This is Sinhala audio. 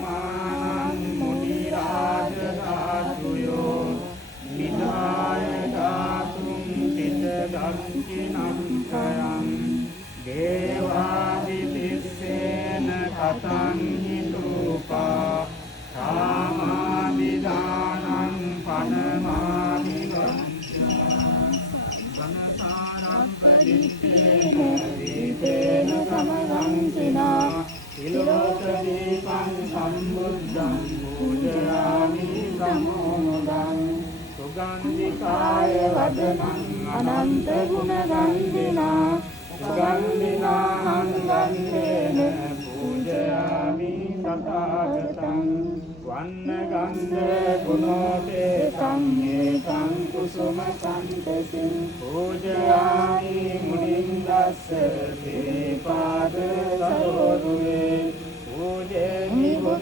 මානං මුනි රාජ ධාතුයෝ නිදාය ධාතුං තිත දක්ඛිනං කයං දේවාදි තිස්සේන කතං හිතූපා කාමාදි දානං පනමාදි වනසාරම්පරිත්තේන සමගංසිනා ඉලෝකදීපං සම්බුද්ධං පූජයාමි සමෝදං සුගන්ධිකාය වදනං අනන්ත ගුණගන්ධිනා සුගන්ධිනාං ගන්ධේන පූජයාමි තථාගතං වන්නගන්ධ ගුණෝතේ සංඝේතං කුසුම සම්පසින් පූජයාමි මුනින්දස්ස දීපාද සරෝරුවේ පූජේමි